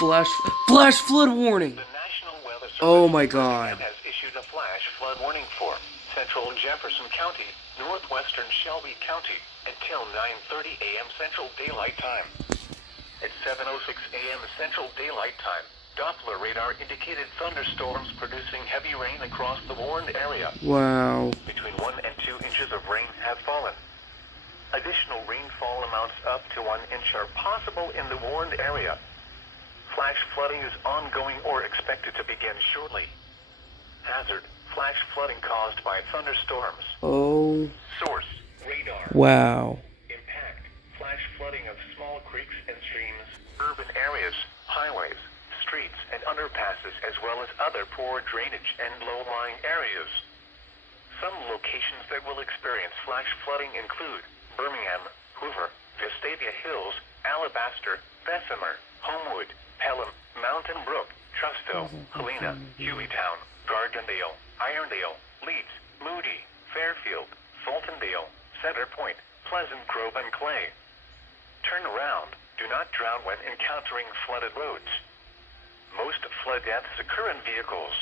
Flash flood warning. The National Weather Service Oh my God. has issued a flash flood warning for central Jefferson County, northwestern Shelby County, until 9:30 a.m. Central Daylight Time. At 7:06 a.m. Central Daylight Time, Doppler radar indicated thunderstorms producing heavy rain across the warned area. Wow. Between 1 and 2 inches of rain have fallen. Additional rainfall amounts up to 1 inch are possible in the warned area. Flash flooding is ongoing or expected to begin shortly. Hazard: flash flooding caused by thunderstorms. Oh. Source: radar. Wow. Impact: flash flooding of small creeks and streams, urban areas, highways, streets, and underpasses, as well as other poor drainage and low-lying areas. Some locations that will experience flash flooding include Birmingham, Hoover, Vestavia Hills, Alabaster, Bessemer, Homewood, Pelham, Mountain Brook, Trusto, Helena, Hueytown, Gardendale, Irondale, Leeds, Moody, Fairfield, Fultondale, Center Point, Pleasant Grove, and Clay. Turn around. Do not drown when encountering flooded roads. Most flood deaths occur in vehicles.